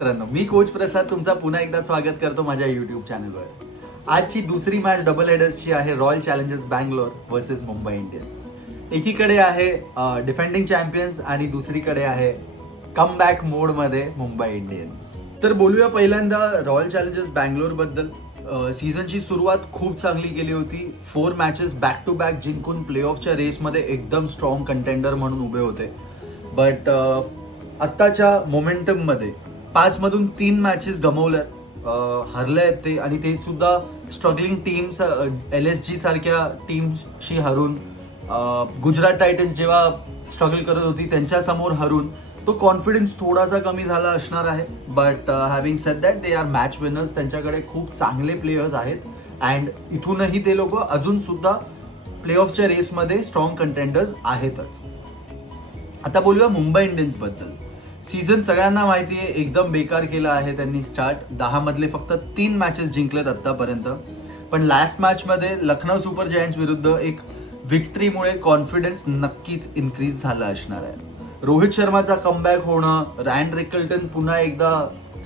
मित्रांनो, मी कोच प्रसाद तुमचा पुन्हा एकदा स्वागत करतो माझ्या यूट्यूब चॅनलवर. आजची दुसरी मॅच डबल हेडर्सची आहे. Royal challengers Bangalore versus Mumbai Indians. एकीकडे आहे डिफेंडिंग चॅम्पियन्स आणि दुसरीकडे आहे कमबॅक मोडमध्ये मुंबई इंडियन्स. तर बोलूया पहिल्यांदा रॉयल चॅलेंजर्स बँगलोर बद्दल. सीझनची सुरुवात खूप चांगली केली होती. 4 मॅचेस बॅक टू बॅक जिंकून प्लेऑफच्या रेसमध्ये एकदम स्ट्रॉंग कंटेंडर म्हणून उभे होते. बट आत्ताच्या मोमेंटममध्ये 5 मधून 3 मॅचेस गमावल्या, हरले आहेत ते, आणि ते सुद्धा स्ट्रगलिंग टीम्स, LSG सारख्या टीमशी हरून, गुजरात टायटन्स जेव्हा स्ट्रगल करत होती त्यांच्यासमोर हरून तो कॉन्फिडन्स थोडासा कमी झाला असणार आहे. But having said that they are match winners. त्यांच्याकडे खूप चांगले प्लेयर्स आहेत अँड इथूनही ते लोक अजून सुद्धा प्लेऑफच्या रेसमध्ये स्ट्रॉंग कंटेंडर्स आहेतच. आता बोलूया मुंबई इंडियन्स बद्दल. सीझन सगळ्यांना माहिती आहे एकदम बेकार केला आहे त्यांनी स्टार्ट. 10 मधले फक्त 3 मॅचेस जिंकलेत आतापर्यंत. पण लास्ट मॅचमध्ये लखनौ सुपर जायंट्स विरुद्ध एक विक्ट्रीमुळे कॉन्फिडन्स नक्कीच इन्क्रीज झाला असणार आहे. रोहित शर्माचा कमबॅक होणं, रॅन रिकल्टन पुन्हा एकदा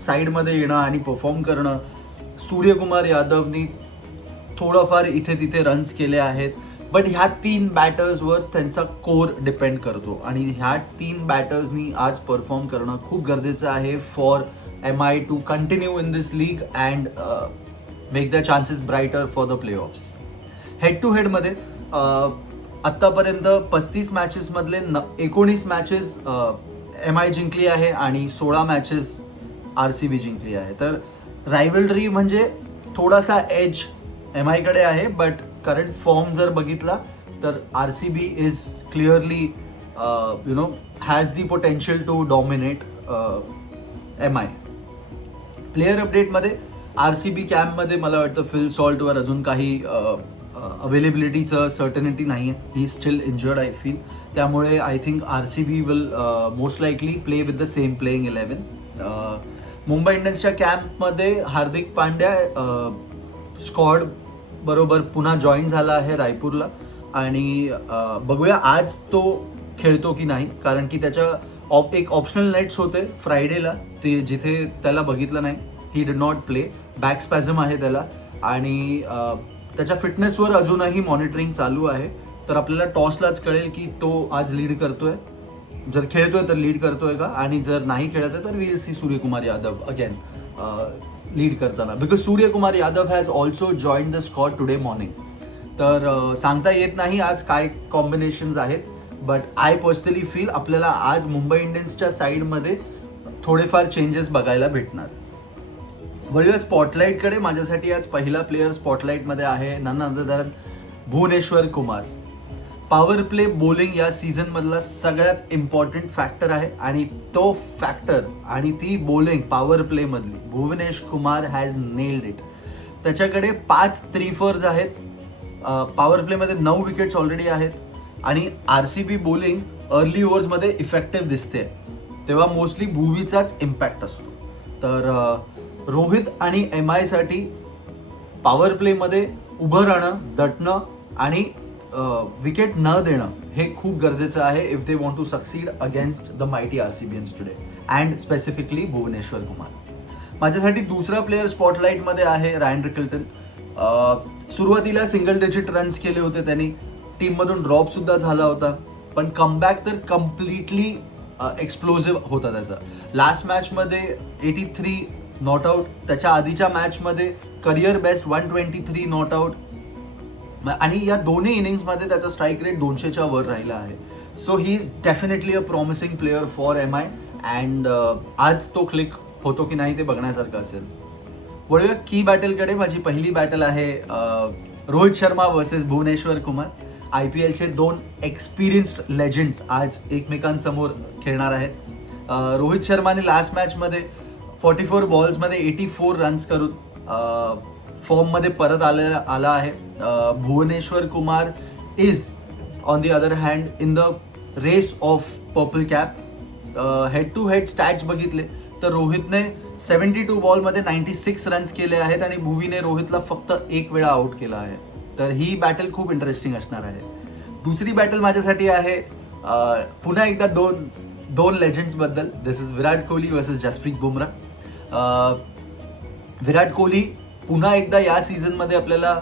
साईडमध्ये येणं आणि परफॉर्म करणं, सूर्यकुमार यादवनी थोडंफार इथे तिथे रन्स केले आहेत. बट ह्या 3 बॅटर्सवर त्यांचा कोर डिपेंड करतो आणि ह्या 3 बॅटर्सनी आज परफॉर्म करणं खूप गरजेचं आहे for MI to continue in this league and make the chances brighter for the playoffs. Head to हेडमध्ये आत्तापर्यंत 35 मॅचेसमधले 19 मॅचेस MI जिंकली आहे आणि 16 मॅचेस RCB जिंकली आहे. तर रायव्हलरी म्हणजे थोडासा एज MI कडे आहे. बट करंट फॉर्म जर बघितला तर RCB is clearly has the potential to dominate MI. Player अपडेटमध्ये RCB कॅम्पमध्ये मला वाटतं फिल सॉल्टवर अजून काही अवेलेबिलिटीचं सर्टनिटी नाही आहे. ही स्टील इंजर्ड आय फील. त्यामुळे I think RCB will most likely play with the same playing 11. Mumbai इंडियन्सच्या कॅम्पमध्ये हार्दिक पांड्या स्क्वॉड बरोबर पुन्हा जॉईन झाला आहे रायपूरला आणि बघूया आज तो खेळतो की नाही, कारण की त्याच्या एक ऑप्शनल नेट्स होते फ्रायडेला, ते जिथे त्याला बघितलं नाही. He did not play. Back spasm आहे त्याला आणि त्याच्या फिटनेसवर अजूनही मॉनिटरिंग चालू आहे. तर आपल्याला टॉसलाच कळेल की तो आज लीड करतोय, जर खेळतोय तर लीड करतोय का, आणि जर नाही खेळत आहे तर will see Suryakumar Yadav again lead करताना, because Suryakumar Yadav has also join the squad today morning. तर सांगता येत नाही आज काय कॉम्बिनेशन्स आहेत. बट आय पर्सनली फील आपल्याला आज मुंबई इंडियन्सच्या साईडमध्ये थोडेफार चेंजेस बघायला भेटणार. वळूया स्पॉटलाईटकडे. माझ्यासाठी आज पहिला प्लेयर स्पॉटलाईटमध्ये आहे none other than Bhuvneshwar Kumar. Power play bowling या सीझन मधला सगळ्यात इम्पॉर्टंट फॅक्टर आहे आणि तो फॅक्टर आणि ती बॉलिंग पॉवर प्ले मधली Bhuvnesh Kumar has nailed it. त्याच्याकडे 5 3-4s आहेत. पॉवर प्लेमध्ये 9 विकेट्स ऑलरेडी आहेत आणि RCB बॉलिंग अर्ली ओव्हर्समध्ये इफेक्टिव्ह दिसते, तेव्हा मोस्टली भुवीचाच इम्पॅक्ट असतो. तर रोहित आणि MI साठी पॉवर प्लेमध्ये उभं राहणं, दटणं आणि विकेट न देणं हे खूप गरजेचं आहे if they want to succeed against the mighty RCBians today and specifically Bhuvneshwar Kumar. माझ्यासाठी दुसरा प्लेयर स्पॉटलाईटमध्ये आहे रॅन रिकल्टन. सुरुवातीला सिंगल डिजिट रन्स केले होते त्यांनी, टीममधून ड्रॉप सुद्धा झाला होता, पण कमबॅक तर कम्प्लिटली एक्सप्लोजिव्ह होता त्याचा. लास्ट मॅचमध्ये 83 नॉट आउट, त्याच्या आधीच्या मॅचमध्ये करिअर बेस्ट 123 नॉट आउट, आणि या दोन्ही इनिंग्समध्ये त्याचा स्ट्राईक रेट 200च्या वर राहिला आहे. So he is definitely a promising player for MI and आज तो क्लिक होतो की नाही ते बघण्यासारखं असेल. वळूया की बॅटलकडे. माझी पहिली बॅटल आहे रोहित शर्मा वर्सेस भुवनेश्वर कुमार. IPLचे 2 एक्सपिरियन्स्ड लेजेंड्स आज एकमेकांसमोर खेळणार आहेत. रोहित शर्माने लास्ट मॅचमध्ये 44 बॉल्समध्ये 84 रन्स करून फॉर्ममध्ये परत आला आहे. Bhuvneshwar Kumar is on the other hand in the race of purple cap. Head to head stats बघितले तर रोहितने 72 बॉलमध्ये 96 रन्स केले आहेत आणि भुवीने रोहितला फक्त 1 वेळा आउट केला आहे. तर ही बॅटल खूप इंटरेस्टिंग असणार आहे. दुसरी बॅटल माझ्यासाठी आहे पुन्हा एकदा दोन लेजेंड्स बद्दल. This is Virat Kohli versus Jasprit Bumrah. Virat Kohli पुन्हा एकदा या सीझनमध्ये आपल्याला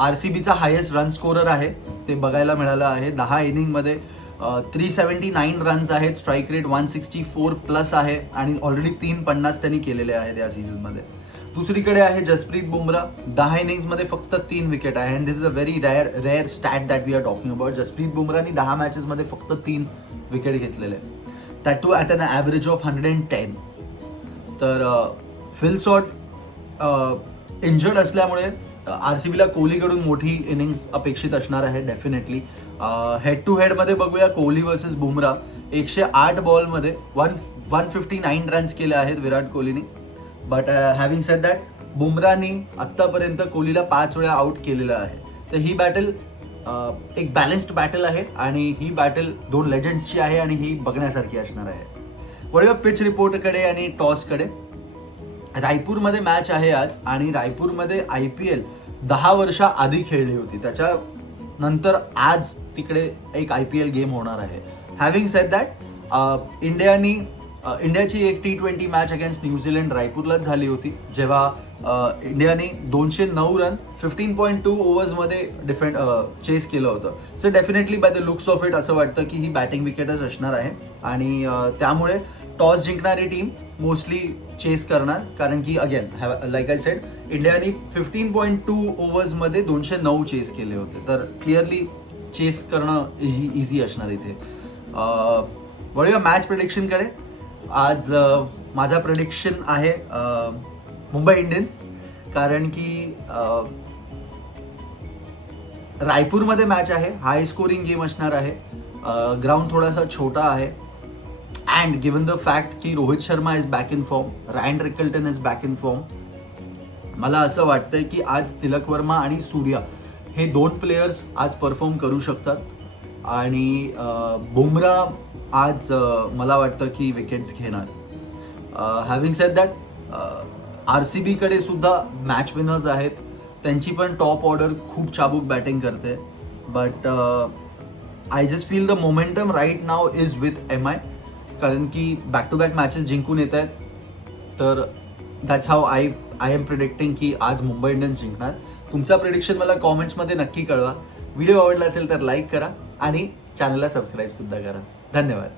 RCBचा हायेस्ट रन स्कोरर आहे ते बघायला मिळालं आहे. 10 इनिंगमध्ये 379 रन्स आहेत, स्ट्राईक रेट 164 प्लस आहे आणि ऑलरेडी 350 त्यांनी केलेले आहेत या सीझनमध्ये. दुसरीकडे आहे जसप्रीत बुमराह. 10 इनिंग्समध्ये फक्त 3 विकेट आहे and this is a very rare stat that we are talking about. Jasprit बुमराहनी 10 मॅचेसमध्ये फक्त 3 विकेट घेतलेले, that too at an average of 110. तर फिल सॉल्ट इंजर्ड असल्यामुळे RCBला कोहलीकडून मोठी इनिंग्स अपेक्षित असणार आहे डेफिनेटली. हेड टू हेडमध्ये बघूया कोहली वर्सेस बुमराह. 108 बॉलमध्ये 159 रन्स केले आहेत विराट कोहलीनी. बट हॅव्हिंग सेड दॅट बुमराहनी आत्तापर्यंत कोहलीला 5 वेळा आउट केलेलं आहे. तर ही बॅटल एक बॅलन्स्ड बॅटल आहे आणि ही बॅटल 2 लेजंड्सची आहे आणि ही बघण्यासारखी असणार आहे. वळूया पिच रिपोर्टकडे आणि टॉसकडे. रायपूरमध्ये मॅच आहे आज आणि रायपूरमध्ये IPL 10 वर्षा आधी खेळली होती. त्याच्यानंतर आज तिकडे एक IPL गेम होणार आहे. हॅव्हिंग सेड दॅट इंडियाची एक T20 मॅच अगेन्स्ट न्यूझीलंड रायपूरलाच झाली होती, जेव्हा इंडियाने 209 रन 15.2 ओव्हर्समध्ये चेस केलं होतं. So definitely by the looks of it असं वाटतं की ही बॅटिंग विकेटच असणार आहे आणि त्यामुळे टॉस जिंकणारी टीम मोस्टली चेस करणार, कारण की अगेन लाईक आय सेड इंडियाने 15.2 ओव्हर्समध्ये 209 चेस केले होते. तर क्लिअरली चेस करणं इझी असणार इथे. वळूया मॅच प्रेडिक्शनकडे. आज माझा प्रेडिक्शन आहे मुंबई इंडियन्स, कारण की रायपूरमध्ये मॅच आहे, हाय स्कोरिंग गेम असणार आहे, ग्राउंड थोडासा छोटा आहे अँड गिवन द फॅक्ट की Rohit Sharma is back in form, Ryan Rickelton is back in form, मला असं वाटतंय की आज तिलक वर्मा आणि सूर्या हे 2 प्लेयर्स आज परफॉर्म करू शकतात आणि बुमराह आज मला वाटतं की विकेट्स घेणार. हॅव्हिंग सेड दॅट RCBकडे सुद्धा मॅच विनर्स आहेत, त्यांची पण टॉप ऑर्डर खूप चाबूक बॅटिंग करते. But I just feel the momentum right now is with MI, कारण की बॅक टू बॅक मॅचेस जिंकून येत आहेत. तर that's how I am predicting की आज मुंबई इंडियन्स जिंकणार. तुमचा प्रिडिक्शन मला कॉमेंट्समध्ये नक्की कळवा. व्हिडिओ आवडला असेल तर लाईक करा आणि चॅनलला सबस्क्राईब सुद्धा करा. धन्यवाद.